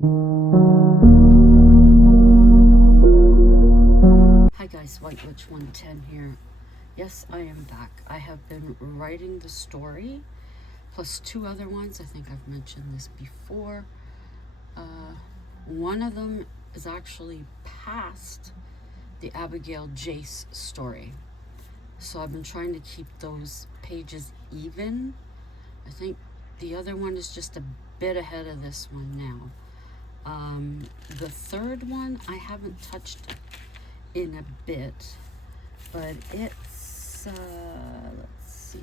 Hi guys, White Witch 110 here. Yes, I am back. I have been writing the story, plus 2 other ones. I think I've mentioned this before. One of them is actually past the Abigail Jace story. So I've been trying to keep those pages even. I think the other one is just a bit ahead of this one now. The third one I haven't touched in a bit, but it's, let's see,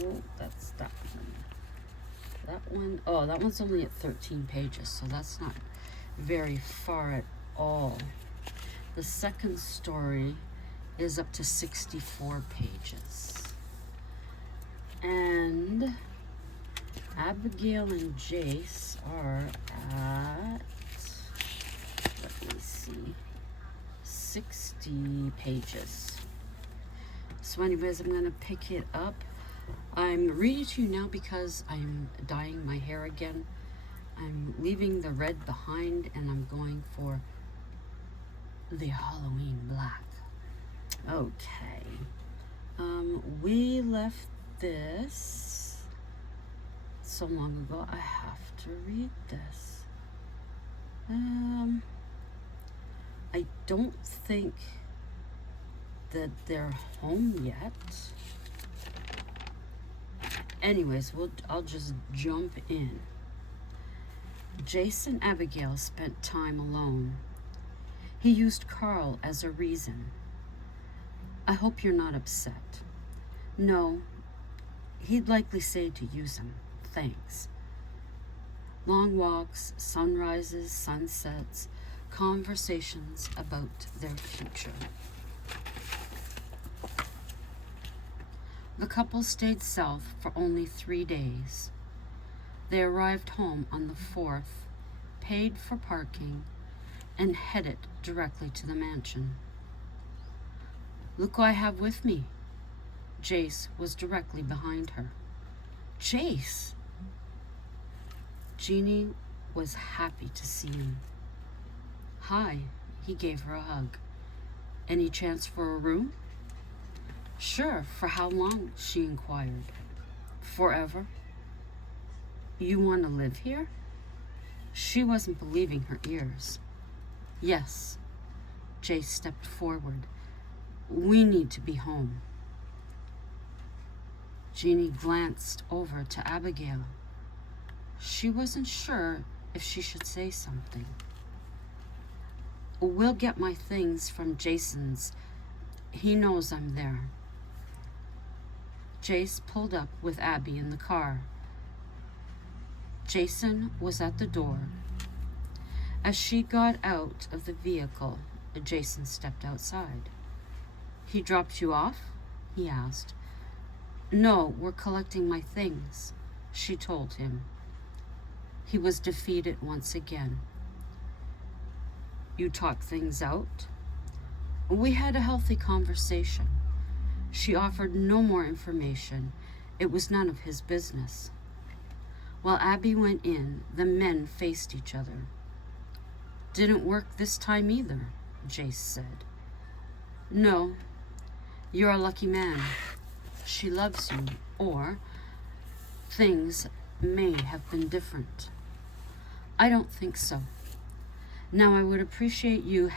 no, that's that one. Oh, that one's only at 13 pages, so that's not very far at all. The second story is up to 64 pages. And Abigail and Jace are at, let me see, 60 pages. So anyways, I'm going to pick it up. I'm reading to you now because I'm dyeing my hair again. I'm leaving the red behind and I'm going for the Halloween black. Okay. We left this so long ago. I have to read this. I don't think that they're home yet. Anyways, I'll just jump in. Jace and Abigail spent time alone. He used Carl as a reason. I hope you're not upset. No, he'd likely say to use him. Thanks. Long walks, sunrises, sunsets, conversations about their future. The couple stayed south for only 3 days. They arrived home on the 4th, paid for parking, and headed directly to the mansion. Look who I have with me. Jace was directly behind her. Jace! Jeannie was happy to see him. Hi, he gave her a hug. Any chance for a room? Sure, for how long? She inquired. Forever. You want to live here? She wasn't believing her ears. Yes. Jace stepped forward. We need to be home. Jeannie glanced over to Abigail. She wasn't sure if she should say something. We'll get my things from Jason's. He knows I'm there. Jace pulled up with Abby in the car. Jason was at the door. As she got out of the vehicle, Jason stepped outside. He dropped you off? He asked. No, we're collecting my things, she told him. He was defeated once again. You talked things out? We had a healthy conversation. She offered no more information. It was none of his business. While Abby went in, the men faced each other. Didn't work this time either, Jace said. No, you're a lucky man. She loves you, or things may have been different. I don't think so. Now I would appreciate you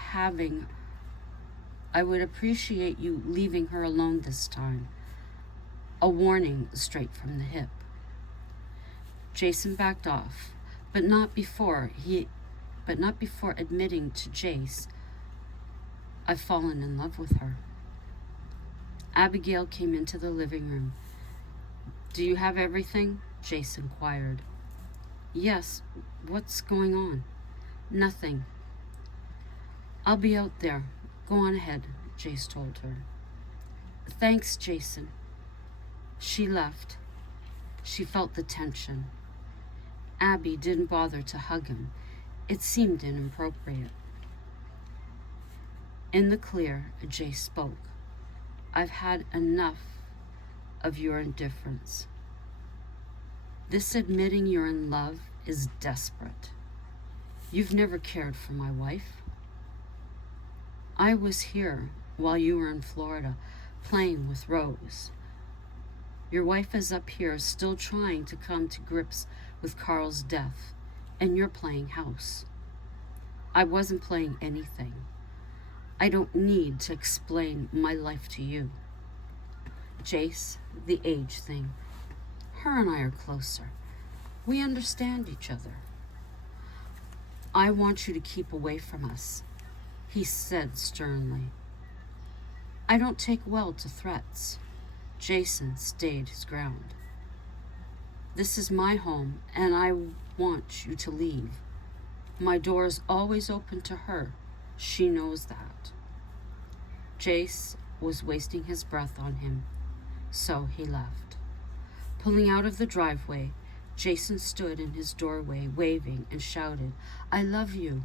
leaving her alone this time. A warning straight from the hip. Jason backed off, but not before admitting to Jace, I've fallen in love with her. Abigail came into the living room. Do you have everything? Jace inquired. Yes, what's going on? Nothing. I'll be out there. Go on ahead, Jace told her. Thanks, Jason. She left. She felt the tension. Abby didn't bother to hug him. It seemed inappropriate. In the clear, Jace spoke. I've had enough of your indifference. This admitting you're in love is desperate. You've never cared for my wife. I was here while you were in Florida, playing with Rose. Your wife is up here still trying to come to grips with Carl's death, and you're playing house. I wasn't playing anything. I don't need to explain my life to you. Jace, the age thing. Her and I are closer. We understand each other. I want you to keep away from us, he said sternly. I don't take well to threats. Jason stayed his ground. This is my home, and I want you to leave. My door is always open to her. She knows that. Jace was wasting his breath on him, so he left. Pulling out of the driveway, Jason stood in his doorway, waving and shouted, I love you.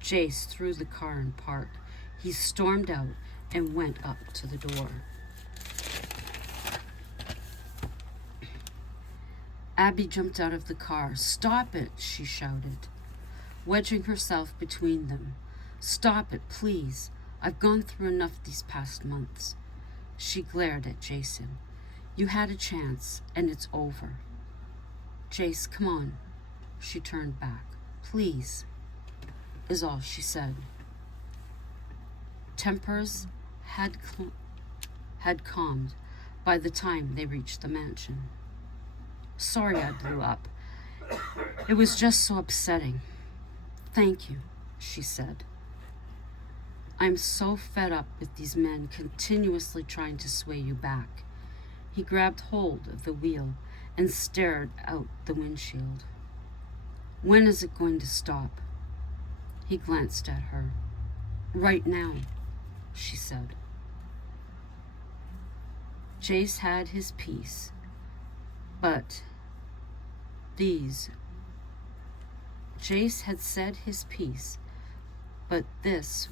Jace threw the car in park. He stormed out and went up to the door. Abby jumped out of the car. Stop it, she shouted, wedging herself between them. Stop it, please. I've gone through enough these past months. She glared at Jason. You had a chance, and it's over. Jace, come on. She turned back. Please, is all she said. Tempers had calmed by the time they reached the mansion. Sorry I blew up. It was just so upsetting. Thank you, she said. I'm so fed up with these men continuously trying to sway you back. He grabbed hold of the wheel and stared out the windshield. When is it going to stop? He glanced at her. Right now, she said. Jace had his piece, but Jace had said his piece, but this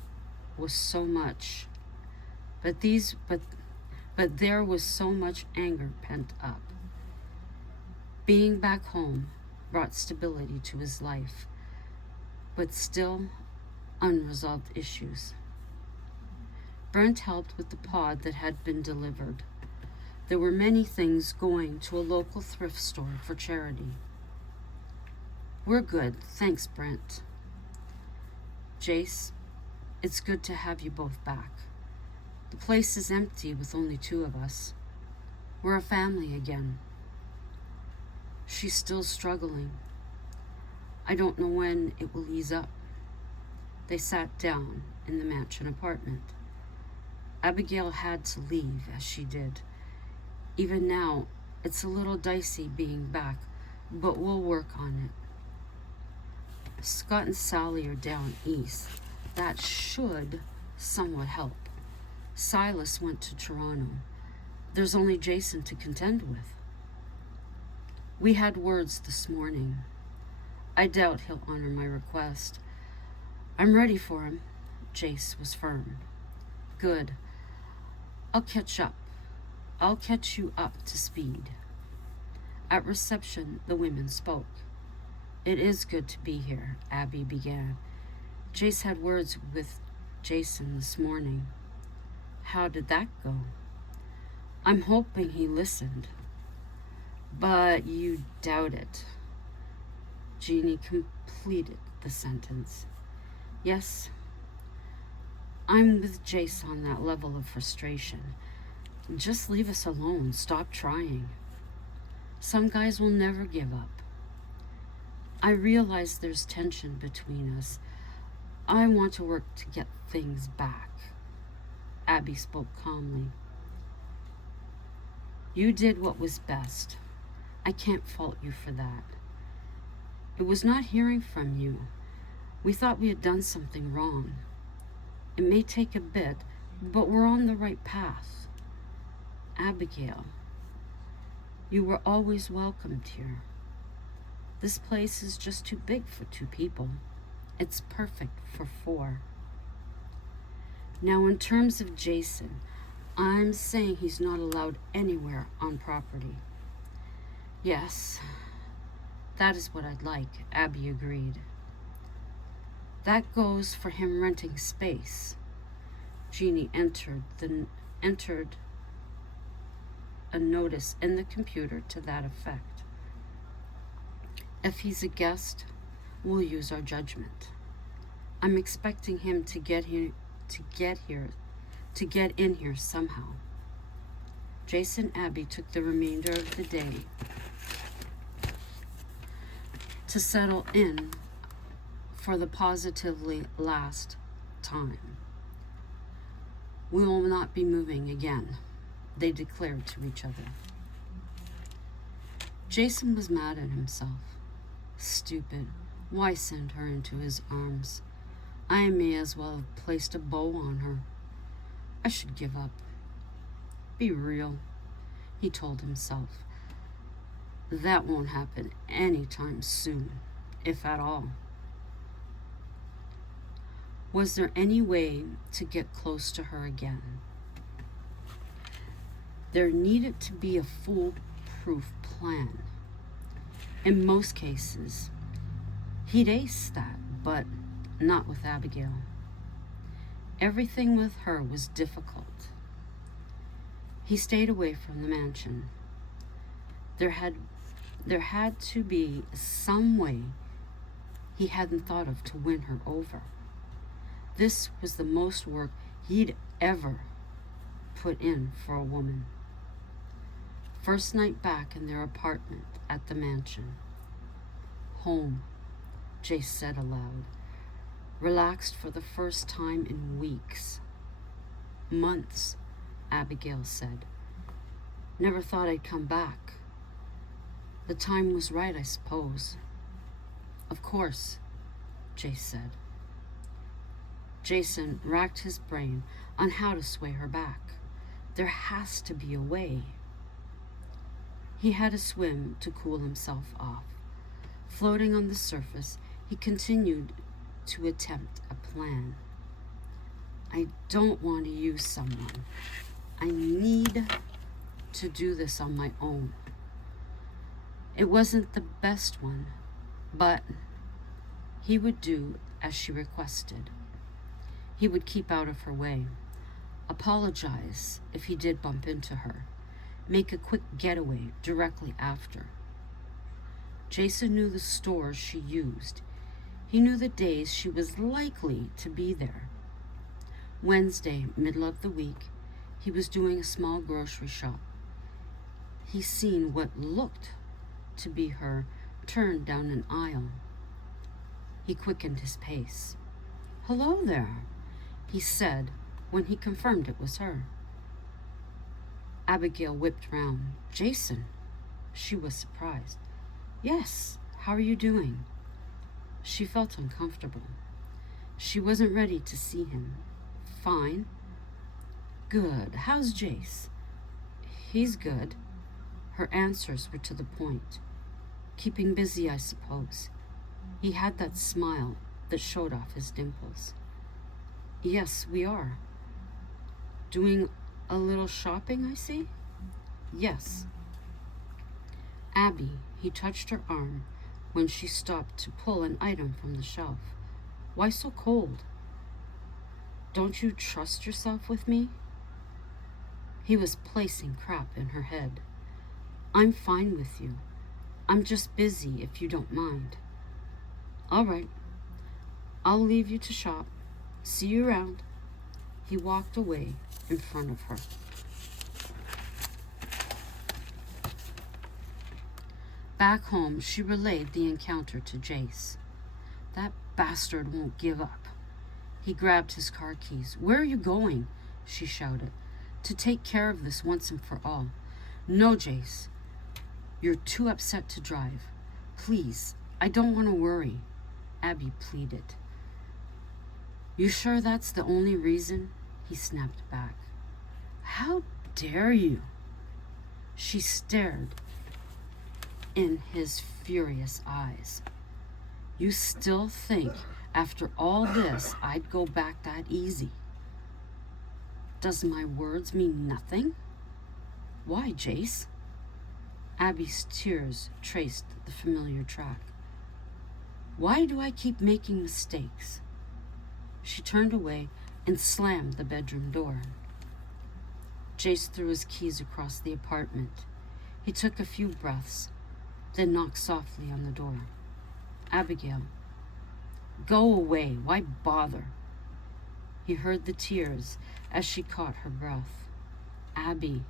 was so much. But there was so much anger pent up. Being back home brought stability to his life, but still unresolved issues. Brent helped with the pod that had been delivered. There were many things going to a local thrift store for charity. We're good, thanks, Brent. Jace, it's good to have you both back. The place is empty with only two of us. We're a family again. She's still struggling. I don't know when it will ease up. They sat down in the mansion apartment. Abigail had to leave as she did. Even now, it's a little dicey being back, but we'll work on it. Scott and Sally are down east. That should somewhat help. Silas went to Toronto. There's only Jason to contend with. We had words this morning. I doubt he'll honor my request. I'm ready for him. Jace was firm. Good. I'll catch you up to speed. At reception, the women spoke. It is good to be here, Abby began. Jace had words with Jason this morning. How did that go? I'm hoping he listened. But you doubt it. Jeannie completed the sentence. Yes, I'm with Jace on that level of frustration. Just leave us alone. Stop trying. Some guys will never give up. I realize there's tension between us. I want to work to get things back. Abby spoke calmly. You did what was best. I can't fault you for that. It was not hearing from you. We thought we had done something wrong. It may take a bit, but we're on the right path. Abigail, you were always welcomed here. This place is just too big for 2 people. It's perfect for 4. Now, in terms of Jason, I'm saying he's not allowed anywhere on property. Yes, that is what I'd like, Abby agreed. That goes for him renting space. Jeannie entered a notice in the computer to that effect. If he's a guest, we'll use our judgment. I'm expecting him to get in here somehow. Jason and Abby took the remainder of the day to settle in for the positively last time. We will not be moving again, they declared to each other. Jason was mad at himself. Stupid. Why send her into his arms? I may as well have placed a bow on her. I should give up. Be real, he told himself. That won't happen anytime soon, if at all. Was there any way to get close to her again? There needed to be a foolproof plan. In most cases, he'd ace that, but not with Abigail. Everything with her was difficult. He stayed away from the mansion. There had to be some way he hadn't thought of to win her over. This was the most work he'd ever put in for a woman. First night back in their apartment at the mansion. Home, Jace said aloud. Relaxed for the first time in weeks. Months, Abigail said. Never thought I'd come back. The time was right, I suppose. Of course, Jace said. Jason racked his brain on how to sway her back. There has to be a way. He had to swim to cool himself off. Floating on the surface, he continued to attempt a plan. I don't want to use someone. I need to do this on my own. It wasn't the best one, but he would do as she requested. He would keep out of her way, apologize if he did bump into her, make a quick getaway directly after. Jason knew the stores she used. He knew the days she was likely to be there. Wednesday, middle of the week, he was doing a small grocery shop. He seen what looked to be her turn down an aisle. He quickened his pace. Hello there, he said when he confirmed it was her. Abigail whipped round. Jason. She was surprised. Yes, how are you doing? She felt uncomfortable. She wasn't ready to see him. Fine. Good. How's Jace? He's good. Her answers were to the point. Keeping busy, I suppose. He had that smile that showed off his dimples. Yes, we are. Doing a little shopping, I see? Yes. Abby, he touched her arm when she stopped to pull an item from the shelf. Why so cold? Don't you trust yourself with me? He was placing crap in her head. I'm fine with you. I'm just busy if you don't mind. All right. I'll leave you to shop. See you around. He walked away in front of her. Back home, she relayed the encounter to Jace. That bastard won't give up. He grabbed his car keys. Where are you going? She shouted. To take care of this once and for all. No, Jace. You're too upset to drive. Please, I don't want to worry, Abby pleaded. You sure that's the only reason? He snapped back. How dare you? She stared in his furious eyes. You still think after all this I'd go back that easy? Does my words mean nothing? Why, Jace? Abby's tears traced the familiar track. Why do I keep making mistakes? She turned away and slammed the bedroom door. Jace threw his keys across the apartment. He took a few breaths, then knocked softly on the door. Abigail, go away. Why bother? He heard the tears as she caught her breath. Abby.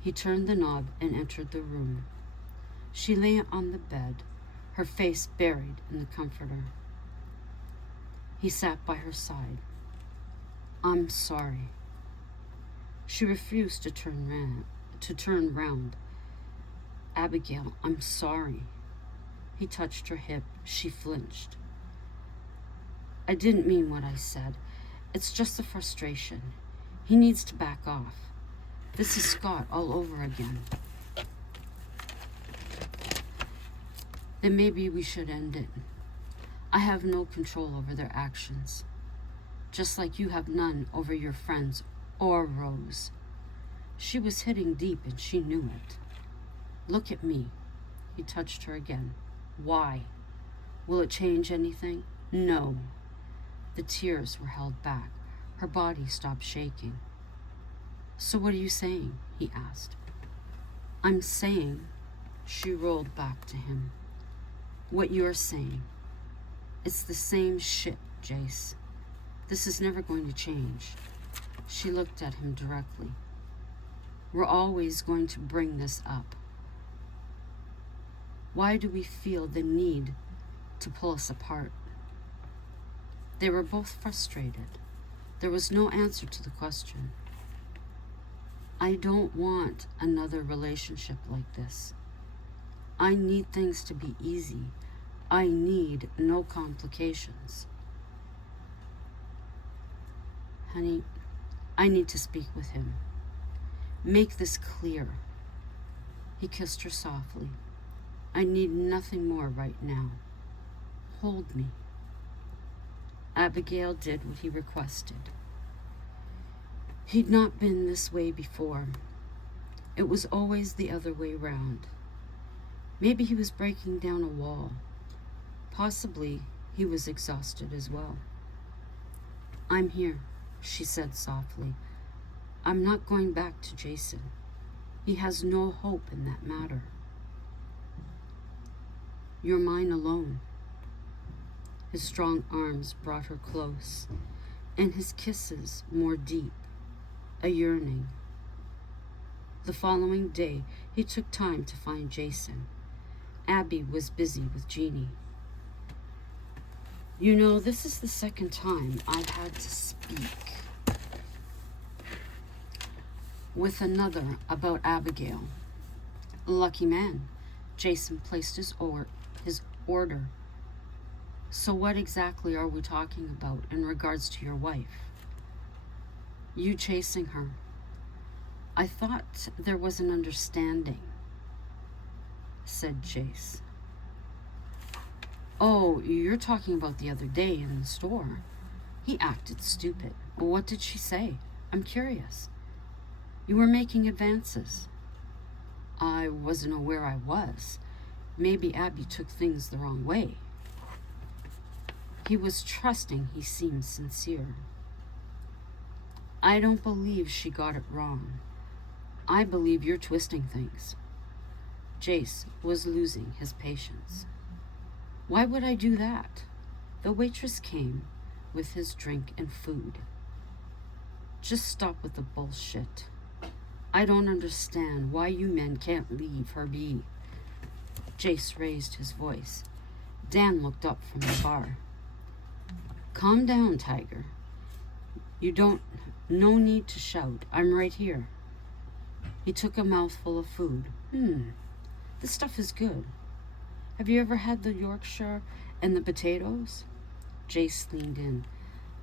He turned the knob and entered the room. She lay on the bed, her face buried in the comforter. He sat by her side. I'm sorry. She refused to turn round. Abigail, I'm sorry. He touched her hip. She flinched. I didn't mean what I said. It's just a frustration. He needs to back off. This is Scott all over again. Then maybe we should end it. I have no control over their actions, just like you have none over your friends or Rose. She was hitting deep and she knew it. Look at me. He touched her again. Why? Will it change anything? No. The tears were held back. Her body stopped shaking. So what are you saying? He asked. I'm saying, she rolled back to him, what you're saying. It's the same shit, Jace. This is never going to change. She looked at him directly. We're always going to bring this up. Why do we feel the need to pull us apart? They were both frustrated. There was no answer to the question. I don't want another relationship like this. I need things to be easy. I need no complications. Honey, I need to speak with him. Make this clear. He kissed her softly. I need nothing more right now. Hold me. Abigail did what he requested. He'd not been this way before. It was always the other way round. Maybe he was breaking down a wall. Possibly he was exhausted as well. I'm here, she said softly. I'm not going back to Jason. He has no hope in that matter. You're mine alone. His strong arms brought her close, and his kisses more deep, a yearning. The following day, he took time to find Jason. Abby was busy with Jeannie. You know, this is the second time I've had to speak with another about Abigail. Lucky man. Jason placed his order. So what exactly are we talking about in regards to your wife? You chasing her. I thought there was an understanding, said Jace. Oh, you're talking about the other day in the store. He acted stupid. What did she say? I'm curious. You were making advances. I wasn't aware I was. Maybe Abby took things the wrong way. He was trusting. He seemed sincere. I don't believe she got it wrong. I believe you're twisting things. Jace was losing his patience. Why would I do that? The waitress came with his drink and food. Just stop with the bullshit. I don't understand why you men can't leave her be. Jace raised his voice. Dan looked up from the bar. Calm down, Tiger. No need to shout. I'm right here. He took a mouthful of food. This stuff is good. Have you ever had the Yorkshire and the potatoes? Jace leaned in.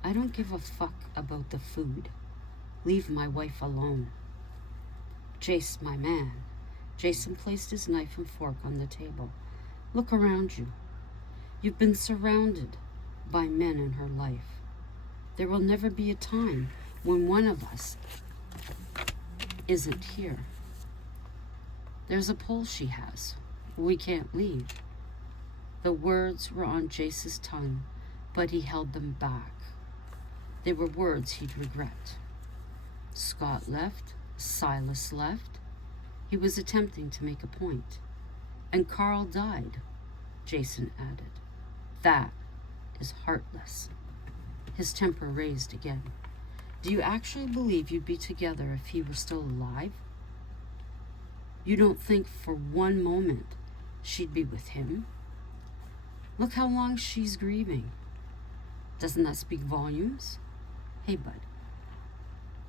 I don't give a fuck about the food. Leave my wife alone. Jace, my man. Jason placed his knife and fork on the table. Look around you. You've been surrounded by men in her life. There will never be a time when one of us isn't here. There's a pull she has. We can't leave. The words were on Jace's tongue, but he held them back. They were words he'd regret. Scott left, Silas left. He was attempting to make a point. And Carl died, Jason added. That is heartless. His temper raised again. Do you actually believe you'd be together if he were still alive? You don't think for one moment she'd be with him? Look how long she's grieving. Doesn't that speak volumes? Hey, bud,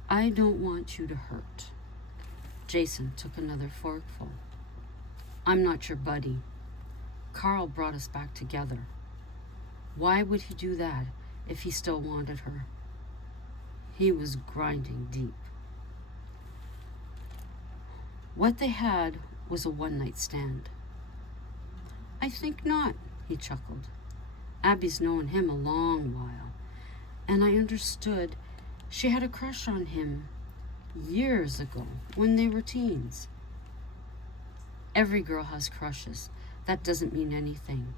I don't want you to hurt. Jason took another forkful. I'm not your buddy. Carl brought us back together. Why would he do that if he still wanted her? He was grinding deep. What they had was a one-night stand. I think not, he chuckled. Abby's known him a long while, and I understood she had a crush on him years ago when they were teens. Every girl has crushes. That doesn't mean anything.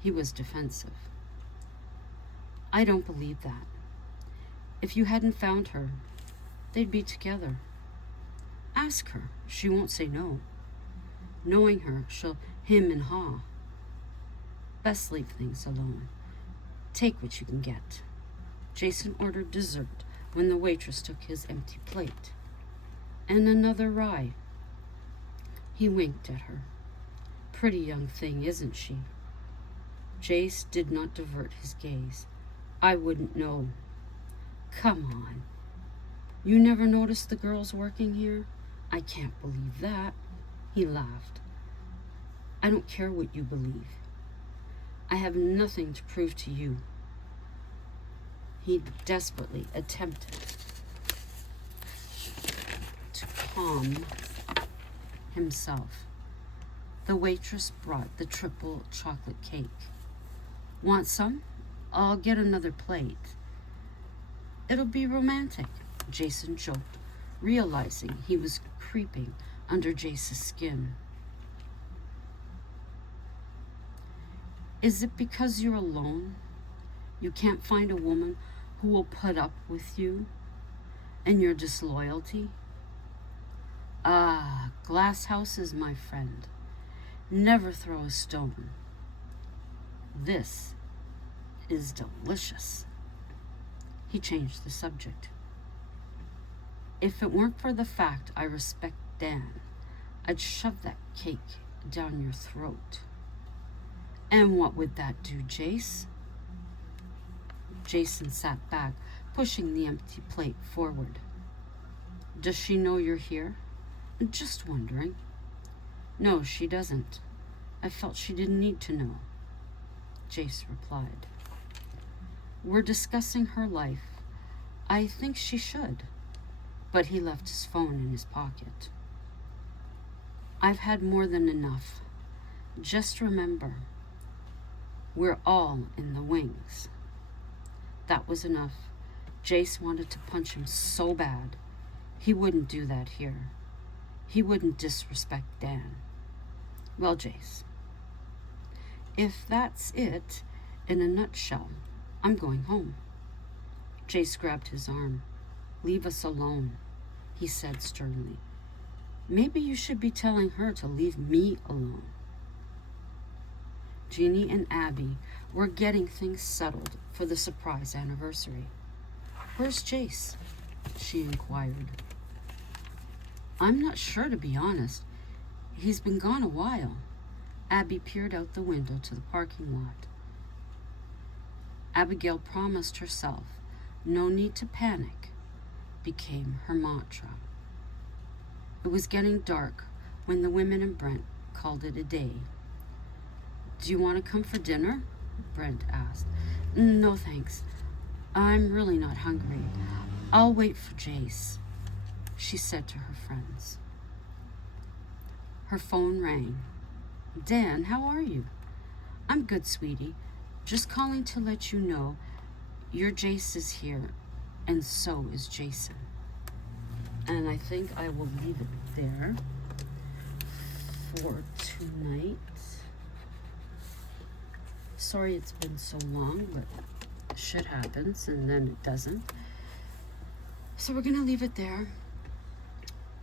He was defensive. I don't believe that. If you hadn't found her, they'd be together. Ask her. She won't say no. Knowing her, she'll him and haw. Best leave things alone. Take what you can get. Jason ordered dessert when the waitress took his empty plate. And another rye. He winked at her. Pretty young thing, isn't she? Jace did not divert his gaze. I wouldn't know. Come on. You never noticed the girls working here? I can't believe that. He laughed. I don't care what you believe. I have nothing to prove to you. He desperately attempted to calm himself. The waitress brought the triple chocolate cake. Want some? I'll get another plate. It'll be romantic, Jason joked, realizing he was creeping under Jace's skin. Is it because you're alone? You can't find a woman who will put up with you and your disloyalty? Ah, glass houses, my friend. Never throw a stone. This is delicious. He changed the subject. If it weren't for the fact I respect Dan, I'd shove that cake down your throat. And what would that do, Jace? Jason sat back, pushing the empty plate forward. Does she know you're here? Just wondering. No, she doesn't. I felt she didn't need to know. Jace replied. We're discussing her life. I think she should. But he left his phone in his pocket. I've had more than enough. Just remember, we're all in the wings. That was enough. Jace wanted to punch him so bad. He wouldn't do that here. He wouldn't disrespect Dan. Well, Jace, if that's it, in a nutshell, I'm going home. Jace grabbed his arm. Leave us alone, he said sternly. Maybe you should be telling her to leave me alone. Jeannie and Abby were getting things settled for the surprise anniversary. Where's Jace? She inquired. I'm not sure, to be honest. He's been gone a while. Abby peered out the window to the parking lot. Abigail promised herself no need to panic became her mantra. It was getting dark when the women and Brent called it a day. Do you want to come for dinner? Brent asked. No, thanks. I'm really not hungry. I'll wait for Jace, she said to her friends. Her phone rang. Dan, how are you? I'm good, sweetie. Just calling to let you know your Jace is here, and so is Jason. And I think I will leave it there for tonight. Sorry it's been so long, but shit happens and then it doesn't. So we're gonna leave it there,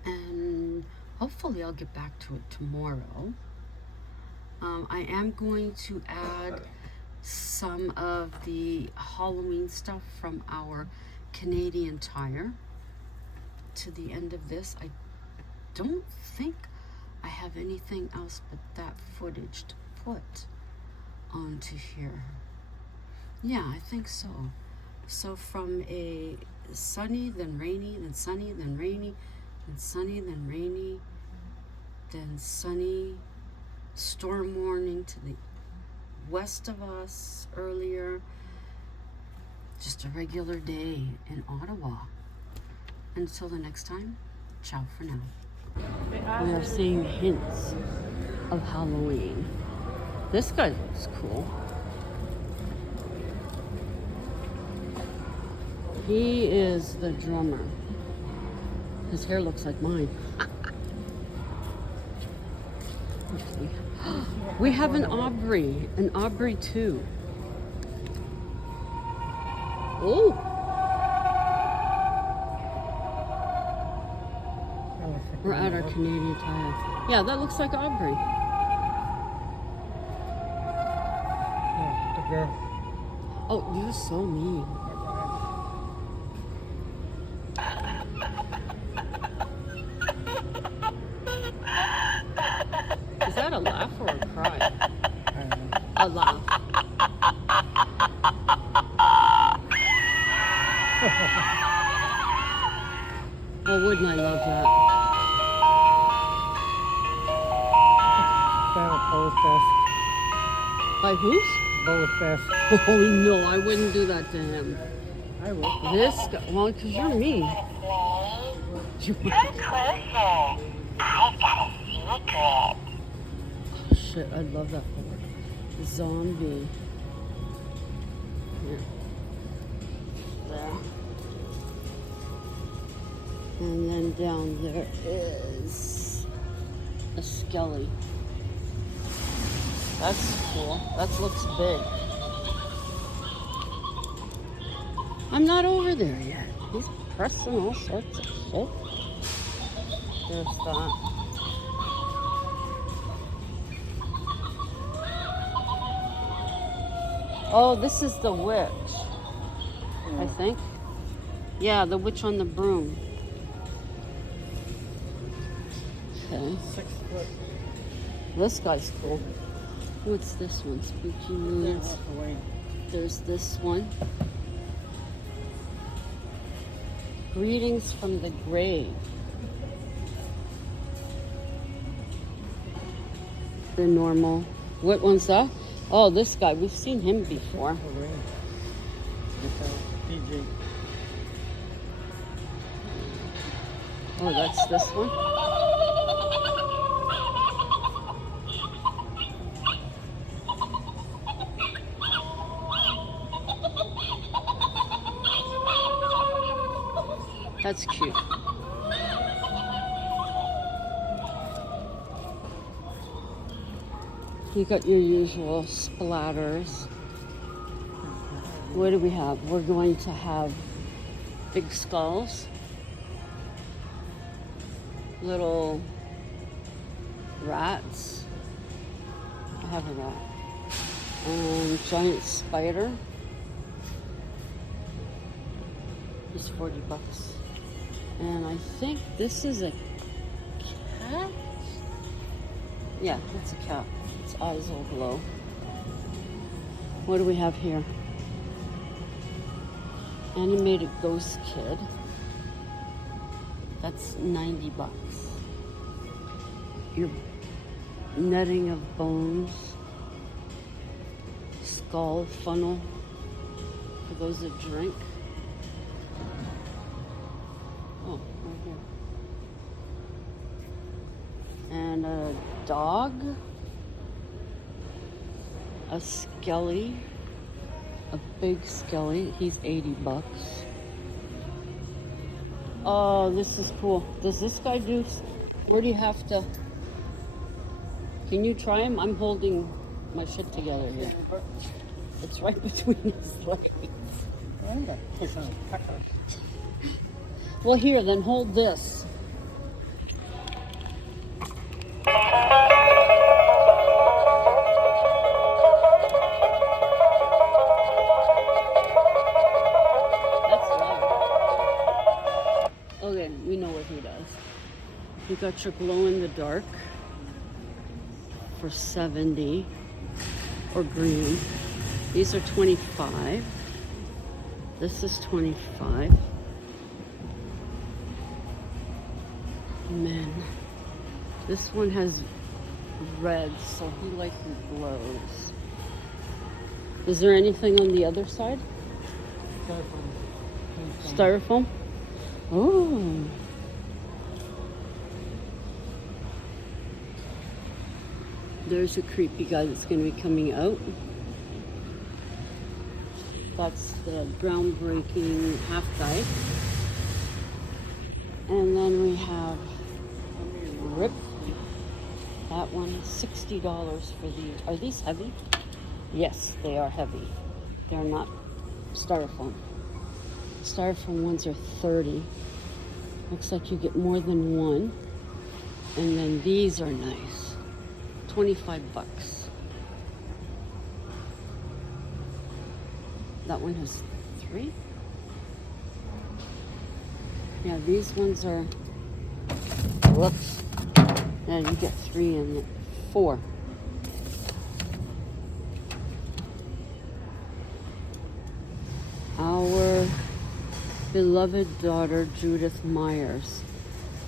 and hopefully I'll get back to it tomorrow. I am going to add some of the Halloween stuff from our Canadian Tire to the end of this. I don't think I have anything else but that footage to put onto here. Yeah, I think so. So from a sunny, then rainy, then sunny, then rainy, then sunny, then rainy, then sunny, storm warning to the west of us earlier. Just a regular day in Ottawa. Until the next time, ciao for now. We are seeing hints of Halloween. This guy looks cool. He is the drummer. His hair looks like mine. We have an Aubrey too. Oh! We're at our Canadian Tire. Yeah, that looks like Aubrey. Yeah, the girl. Oh, you're so mean. Is that a laugh or a cry? A laugh. Oh, wouldn't I love that? Both best. By whose? Both best. Oh no, I wouldn't do that to him. I will. This guy, well, because you're mean. Come closer. I've got a secret. Shit, I love that part. Zombie. Here. There. And then down there is a skelly. That's cool. That looks big. I'm not over there yet. He's pressing all sorts of shit. There's that. Oh, this is the witch, I think. Yeah, the witch on the broom. Okay. 6 foot. This guy's cool. What's this one? Spooky Moons. There's this one. Greetings from the grave. The normal. What one's that? Oh, this guy. We've seen him before. DJ. Oh, that's this one. That's cute. You got your usual splatters. What do we have? We're going to have big skulls, little rats. I have a rat. And giant spider. It's $40. And I think this is a cat? Yeah, it's a cat. Its eyes will glow. What do we have here? Animated ghost kid. That's $90. Your netting of bones. Skull funnel for those that drink. Oh, right here. And a dog. A skelly. A big skelly. He's $80. Oh, this is cool. Does this guy do... Where do you have to... Can you try him? I'm holding my shit together here. It's right between his legs. I'm gonna push on a pecker. Well, here, then hold this. That's loud. Okay, we know what he does. You got your glow in the dark for 70 or green. These are 25. This is 25. Man, this one has red, so he likes the glows. Is there anything on the other side? Styrofoam? Oh. There's a creepy guy that's going to be coming out. That's the groundbreaking half guy. And then we have Rip. That one, $60 for these. Are these heavy? Yes, they are heavy. They're not styrofoam. Styrofoam ones are 30. Looks like you get more than one. And then these are nice. 25 bucks. That one has 3. Yeah, these ones are, whoops. Yeah, you get 3 and 4. Our beloved daughter, Judith Myers,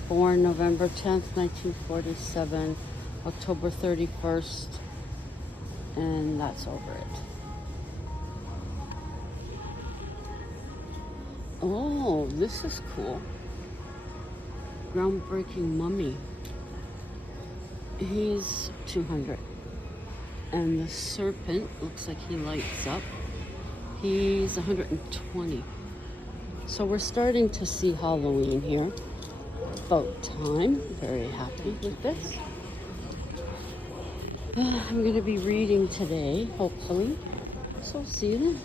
born November 10th, 1947, October 31st, and that's over it. Oh, this is cool. Groundbreaking mummy. He's 200. And the serpent looks like he lights up. He's 120. So we're starting to see Halloween here. About time. Very happy with this. I'm going to be reading today, hopefully. So see you then.